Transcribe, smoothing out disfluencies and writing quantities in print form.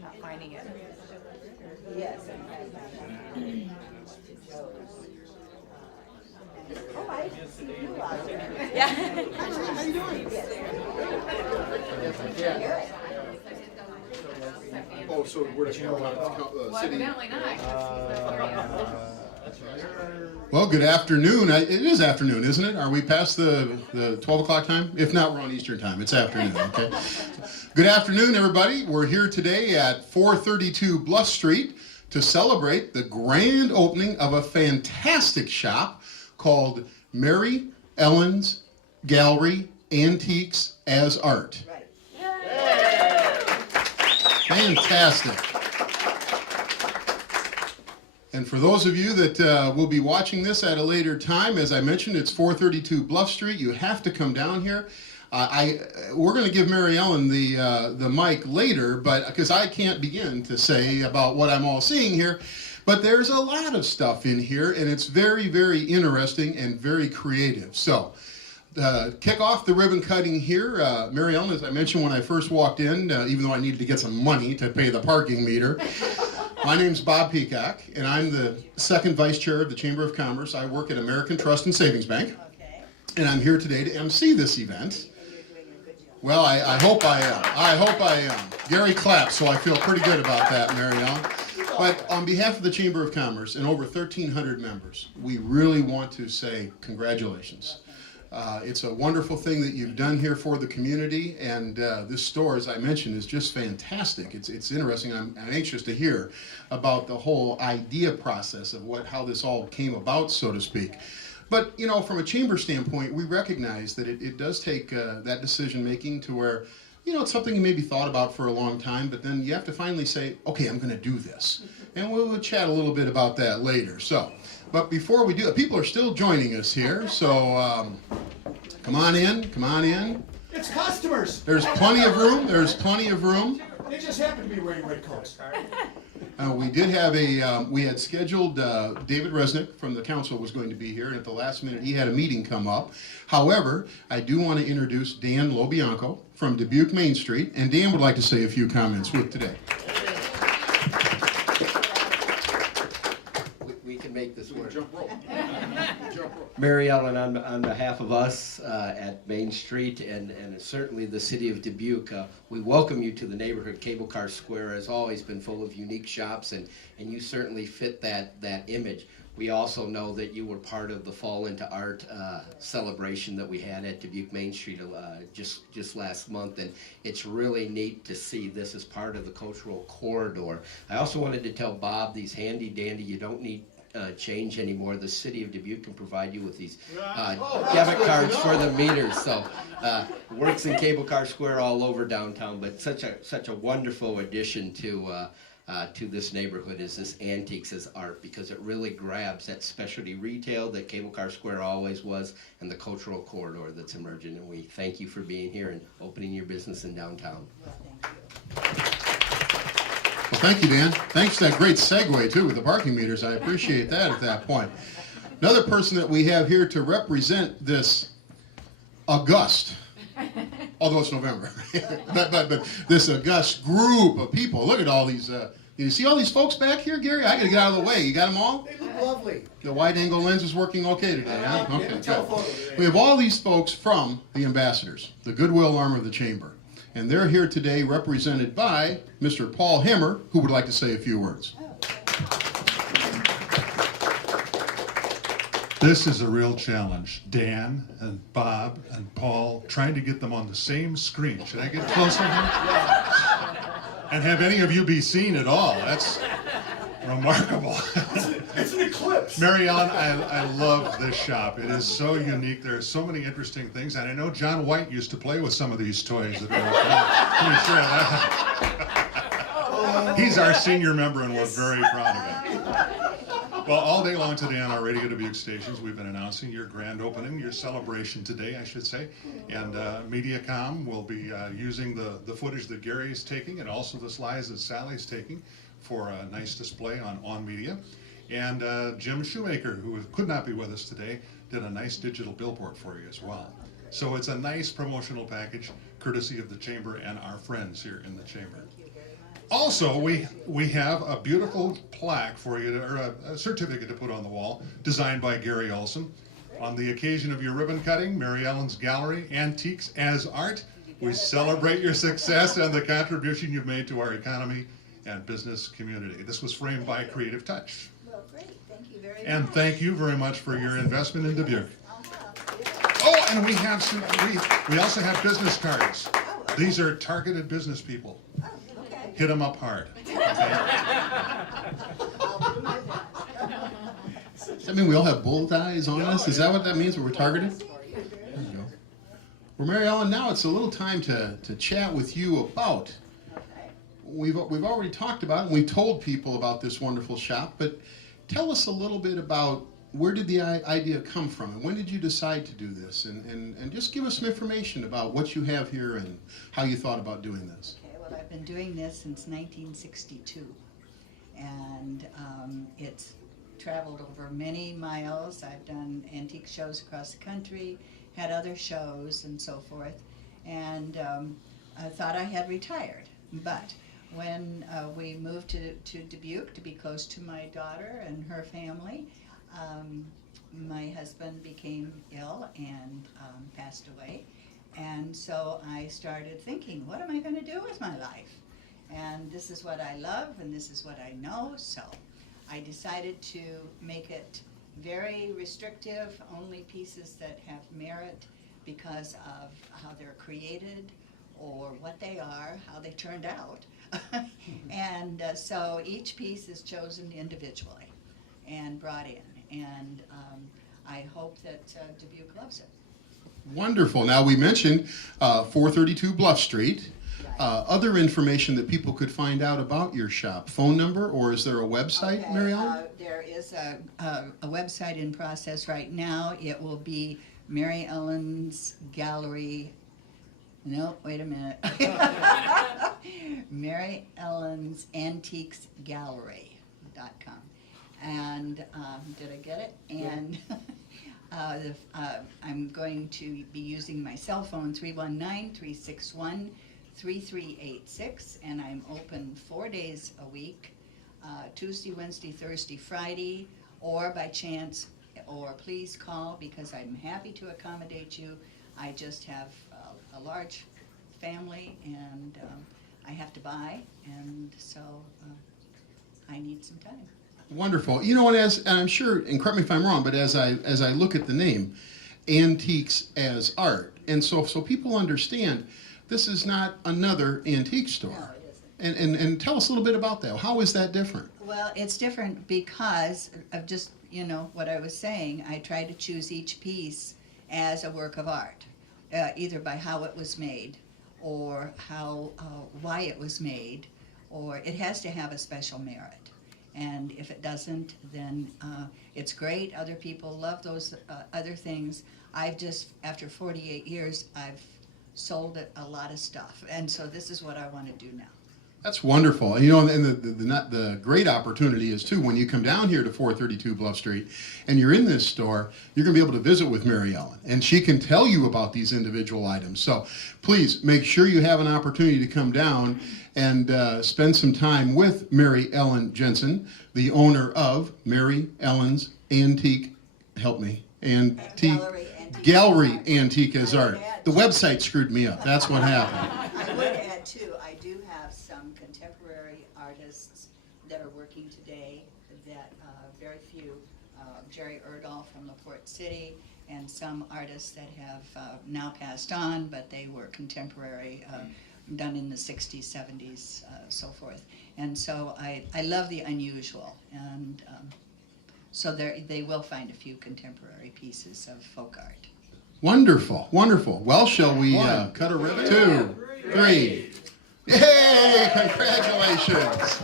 Not finding it. Yes. Oh, I see you out there. Yeah. How you doing? Oh, so we're the Well, city. evidently not. Well, good afternoon. It is afternoon, isn't it? Are we past the 12 o'clock time? If not, we're on Eastern time. It's afternoon, okay? Good afternoon, everybody. We're here today at 432 Bluff Street to celebrate the grand opening of a fantastic shop called Mary Ellen's Gallery Antiques as Art. Right. Fantastic. And for those of you that will be watching this at a later time, as I mentioned, it's 432 Bluff Street. You have to come down here. We're going to give Mary Ellen the mic later, but because I can't begin to say about what I'm all seeing here. But there's a lot of stuff in here, and it's very, very interesting and very creative. So, kick off the ribbon cutting here. Mary Ellen, as I mentioned when I first walked in, even though I needed to get some money to pay the parking meter, my name's Bob Peacock, and I'm the second vice chair of the Chamber of Commerce. I work at American Trust and Savings Bank, Okay. and I'm here today to MC this event. And you're doing a good job. Well, I hope I am. I hope I am. Gary claps, so I feel pretty good about that, Mary Ellen. But on behalf of the Chamber of Commerce and over 1,300 members, we really want to say congratulations. It's a wonderful thing that you've done here for the community, and this store, as I mentioned, is just fantastic. It's interesting. I'm anxious to hear about the whole idea process of how this all came about, so to speak. But, you know, from a chamber standpoint, we recognize that it does take that decision making to where, you know, it's something you maybe thought about for a long time, but then you have to finally say, okay, I'm going to do this. And we'll chat a little bit about that later. So, but before we do, people are still joining us here, so come on in, come on in. It's customers. There's plenty of room, there's plenty of room. They just happen to be wearing red coats. We did have we had scheduled, David Resnick from the council was going to be here, and at the last minute he had a meeting come up. However, I do want to introduce Dan Lobianco from Dubuque Main Street, and Dan would like to say a few comments with today. We can make this work. Jump rope. Jump rope. Mary Ellen, on behalf of us at Main Street and certainly the city of Dubuque, we welcome you to the neighborhood. Cable Car Square has always been full of unique shops, and you certainly fit that image. We also know that you were part of the Fall into Art celebration that we had at Dubuque Main Street just last month, and it's really neat to see this as part of the cultural corridor. I also wanted to tell Bob, these handy dandy, you don't need change anymore. The city of Dubuque can provide you with these debit cards for the meters. So works in Cable Car Square all over downtown, but such a wonderful addition to this neighborhood is this Antiques as Art, because it really grabs that specialty retail that Cable Car Square always was and the cultural corridor that's emerging. And we thank you for being here and opening your business in downtown. Well, thank you. Well, thank you, Dan. Thanks for that great segue, too, with the parking meters. I appreciate that at that point. Another person that we have here to represent this august, although it's November, but this august group of people. Look at all these, you see all these folks back here, Gary? I got to get out of the way. You got them all? They look lovely. The wide-angle lens is working okay today, huh? Yeah, Okay, good. telephoto. We have all these folks from the ambassadors, the goodwill arm of the chamber. And they're here today represented by Mr. Paul Hammer, who would like to say a few words. This is a real challenge. Dan and Bob and Paul, trying to get them on the same screen. Should I get closer here? And have any of you be seen at all? That's remarkable. It's an eclipse. Mary Ellen, I love this shop. It is so unique. There are so many interesting things. And I know John White used to play with some of these toys that are up there. He's our senior member, and we're very proud of it. Well, all day long today on our Radio Dubuque stations, we've been announcing your grand opening, your celebration today, I should say. And MediaCom will be using the footage that Gary is taking and also the slides that Sally's taking for a nice display on media. And Jim Shoemaker, who could not be with us today, did a nice digital billboard for you as well. So it's a nice promotional package, courtesy of the Chamber and our friends here in the Chamber. Also, we have a beautiful plaque for you, or a certificate to put on the wall, designed by Gary Olson. On the occasion of your ribbon cutting, Mary Ellen's Gallery, Antiques as Art, we celebrate your success and the contribution you've made to our economy and business community. This was framed by Creative Touch. Well, great, thank you very much. And thank you very much for your investment in Dubuque. Uh-huh. Oh, and we have some, we also have business cards. Oh, okay. These are targeted business people. Oh, okay. Hit them up hard. I'll do my best. Does that mean we all have bullseyes on us? Is that what that means when we're targeted? There you go. Well, Mary Ellen, now it's a little time to chat with you about. Okay. We've already talked about it, and we've told people about this wonderful shop, but tell us a little bit about where did the idea come from, and when did you decide to do this? And just give us some information about what you have here and how you thought about doing this. Okay, well, I've been doing this since 1962, and it's traveled over many miles. I've done antique shows across the country, had other shows and so forth, and I thought I had retired. But when we moved to Dubuque to be close to my daughter and her family, my husband became ill and passed away. And so I started thinking, what am I going to do with my life? And this is what I love and this is what I know, so I decided to make it very restrictive, only pieces that have merit because of how they're created or what they are, how they turned out. And so each piece is chosen individually and brought in. And I hope that Dubuque loves it. Wonderful. Now, we mentioned 432 Bluff Street. Other information that people could find out about your shop, phone number, or is there a website, Okay, Mary Ellen? there is a website in process right now. It will be Mary Ellen's Gallery. No, wait a minute. Mary Ellen's Antiques Gallery.com. And did I get it? And I'm going to be using my cell phone, 319-361-3386, and I'm open 4 days a week, Tuesday, Wednesday, Thursday, Friday, or by chance, or please call because I'm happy to accommodate you. I just have a large family and I have to buy, and so I need some time. Wonderful. You know, and I'm sure, and correct me if I'm wrong, but as I look at the name, Antiques as Art, and so people understand this is not another antique store. No, it isn't. And tell us a little bit about that. How is that different? Well, it's different because of just, what I was saying. I try to choose each piece as a work of art, either by how it was made or why it was made, or it has to have a special merit. And if it doesn't, then it's great. Other people love those other things. After 48 years, I've sold a lot of stuff. And so this is what I want to do now. That's wonderful. And the great opportunity is too, when you come down here to 432 Bluff Street and you're in this store, you're going to be able to visit with Mary Ellen, and she can tell you about these individual items. So please make sure you have an opportunity to come down and spend some time with Mary Ellen Jensen, the owner of Mary Ellen's Antique, Gallery Antique as Art. The website screwed me up. That's what happened. I would add too, I do have some contemporary artists that are working today that very few, Jerry Erdahl from LaPorte City, and some artists that have now passed on, but they were contemporary, done in the 60s, 70s, so forth. And so I love the unusual, and so they will find a few contemporary pieces of folk art. Wonderful, wonderful. Well, shall we cut a ribbon? 2, 3. Yay! Congratulations.